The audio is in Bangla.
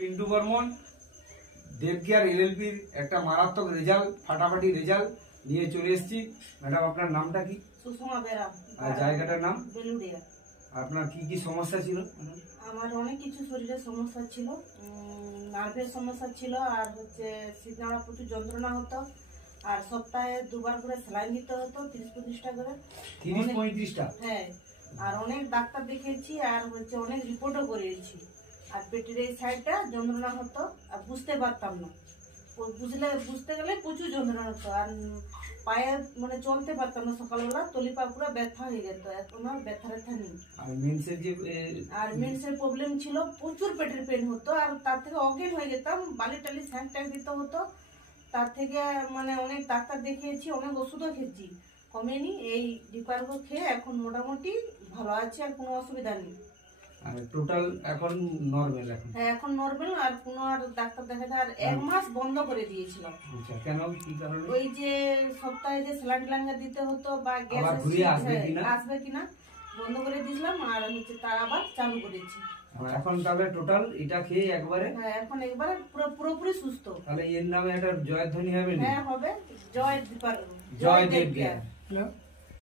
পিন্টু বর্মন দেবগিয়ার এলএলপির একটা মারাত্মক রেজাল্ট, ফাটাফাটি রেজাল্ট নিয়ে চলে এসেছি। ম্যাডাম, আপনার নামটা কি? সুষমা বেরা। আর জায়গাটার নাম? বেলুড়িয়া। আপনার কি কি সমস্যা ছিল? আমার অনেক কিছু শরীরের সমস্যা ছিল, নার্ভের সমস্যা ছিল, আর হচ্ছে শীতনাড়া প্রচুর যন্ত্রণা হতো, আর সপ্তাহে 2 বার করে স্যালাইন দিতে হতো 30-35টা করে। 30-35টা? হ্যাঁ, আর অনেক ডাক্তার দেখিয়েছি, আর হচ্ছে অনেক রিপোর্টও করিয়েছি। আর পেটের এই সাইডটা যন্ত্রণা হতো, আর বুঝতে পারতাম না। বুঝতে গেলে প্রচুর যন্ত্রণা হতো, আর পায়ে মানে চলতে পারতাম না। সকালবেলা তলি পা পুরো ব্যথা হয়ে যেত, এখন আর ব্যথা নেই। আর মেন্সের প্রবলেম ছিল, প্রচুর পেটের পেন হতো, আর তার থেকে অজ্ঞান হয়ে যেতাম। বালি টালি স্যাঁক ট্যাঁক দিতে হতো। তার থেকে মানে অনেক ডাক্তার দেখিয়েছি, অনেক ওষুধও খেয়েছি, কমেনি। এই ডিপারগো খেয়ে এখন মোটামুটি ভালো আছে, আর কোনো অসুবিধা নেই। টোটাল এখন নরমাল? হ্যাঁ, এখন নরমাল, আর কোনো আর ডাক্তার দেখাতে। আর 1 মাস বন্ধ করে দিয়েছিলাম। আচ্ছা, কেন, কি কারণে? ওই যে সপ্তাহে যে স্যালাইন দিতে হতো, বা গ্যাস আসবে কিনা বন্ধ করে দিয়েছিলাম, আর হচ্ছে তার আবার চালু করেছি। এখন তাহলে টোটাল এটা খেয়ে একবারে? হ্যাঁ, এখন একবারে পুরোপুরি সুস্থ। তাহলে এর নামে একটা জয়ধ্বনি হবে? হ্যাঁ, হবে। জয় দীপার, জয় দেবগিয়া।